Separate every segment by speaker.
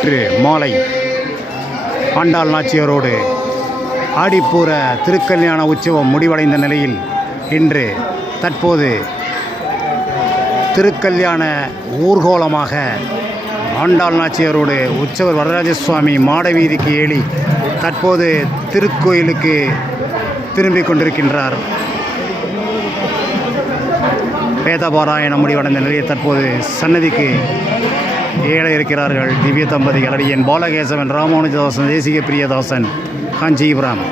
Speaker 1: நேற்று மாலை. ஆண்டாள் நாச்சியாரோடு ஆடிப்பூர திருக்கல்யாண உற்சவம் முடிவடைந்த நிலையில் இன்று தற்போது திருக்கல்யாண ஊர்கோலமாக ஆண்டாள் நாச்சியாரோடு உற்சவர் வரதராஜ சுவாமி மாட வீதிக்கு ஏறி தற்போது திருக்கோயிலுக்கு திரும்பிக் கொண்டிருக்கின்றார். வேதபாராயணம் முடிவடைந்த நிலையில் தற்போது சன்னதிக்கு ஏழ இருக்கிறார்கள். திவ்ய தம்பதிகள் அடியன் பாலகேசவன் ராமானுஜதாசன் தேசிக பிரியதாசன் காஞ்சிபுரம்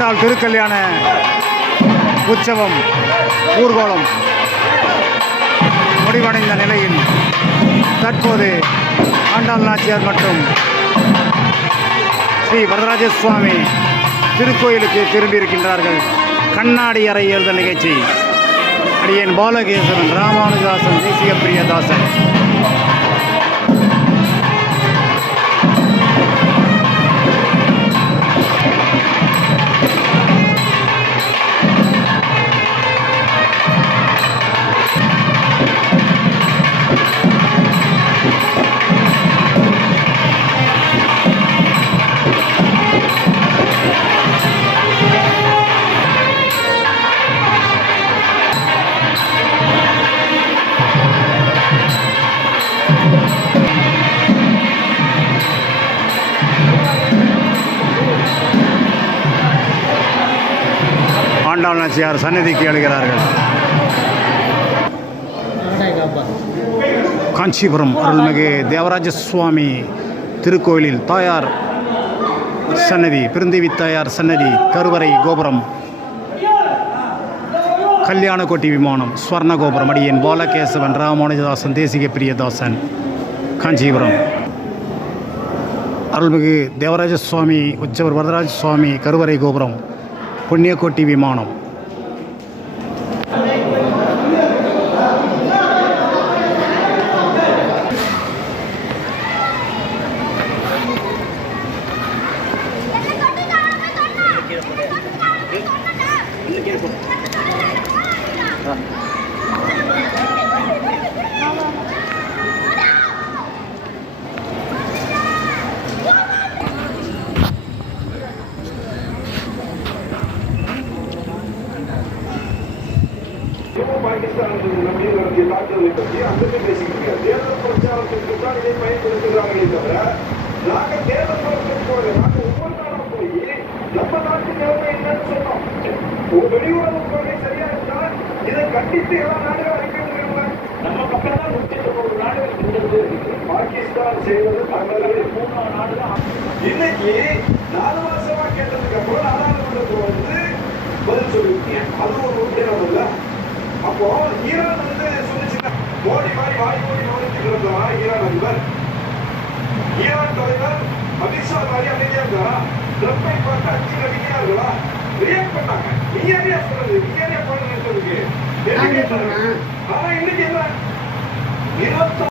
Speaker 1: ஆண்டாள் திருக்கல்யாண உற்சவம் ஊர்கோலம் முடிவடைந்த நிலையில் தற்போது ஆண்டாள் நாச்சியார் மற்றும் ஸ்ரீ வரதராஜ சுவாமி திருக்கோயிலுக்கு திரும்பியிருக்கின்றார்கள். கண்ணாடி அறை ஏறுதல் நிகழ்ச்சி. அடியன் பாலகேசவன் ராமானுஜாசன் தேசிய பிரியதாசன் ஆண்டாள் நாச்சியார் சன்னதிக்கு எழுகிறார்கள். காஞ்சிபுரம் அருள்மிகு தேவராஜ சுவாமி திருக்கோயிலில் தாயார் சன்னதி பிருந்தேவி தாயார் சன்னதி கருவறை கோபுரம் கல்யாணக்கோட்டி விமானம் ஸ்வர்ண கோபுரம் அடியன் பாலகேசவன் ராமானுஜதாசன் தேசிக பிரியதாசன் காஞ்சிபுரம். அருள்மிகு தேவராஜ சுவாமி உச்சவர் வரதராஜ சுவாமி கருவறை கோபுரம் புண்ணியக்கோட்டி விமானம் Thank you.
Speaker 2: அங்கிருந்து பேசிக்கிறீங்க தேர்தல் பிரச்சாரத்திற்கு தான் இதை பயன்படுத்துகிறாங்களே தவிர நாங்கள் தேர்தல் பரப்புக்கு போகல. நாங்கள் ஒவ்வொரு நாளும் போய் நம்ம நாட்டு நிலைமை என்னன்னு சொன்னோம். ஒரு வெளியுறவு கொள்கை சரியா இருந்தால் இதை கண்டித்து எல்லா நாடுகள் அறிக்கை நம்ம பக்கம் தான் நூத்தி தொண்ணூறு நாடுகள் இருந்தது. பாகிஸ்தான் செய்வது தங்களுடைய மூணாவது நாடு தான் இன்னைக்கு நாலு மாசமா கேட்டதுக்கு அப்புறம் நாடாளுமன்றத்தில் வந்து பதில் சொல்லியிருக்கேன் அது ஒரு உறுப்பினர் இல்ல அப்போ ஈரான் வந்து சொல்லுச்சுன்னா மோடி மாதிரி வாய் மோடி நோடிட்டு இருந்தாரா ஈரான் அதிபர். ஈரான் தலைவர் அமித்ஷா மாதிரி அமைதியா இருந்தாரா ட்ரம்பை பார்த்து அஞ்சு நடிக்கிறார்களா ரியாக்ட் பண்ணாங்க. நீ யாரையா சொல்றது நீ யாரையா பண்ண நிறுத்ததுக்கு
Speaker 3: நாங்க சொன்னா.
Speaker 2: ஆனா இன்னைக்கு என்ன? இருபத்தி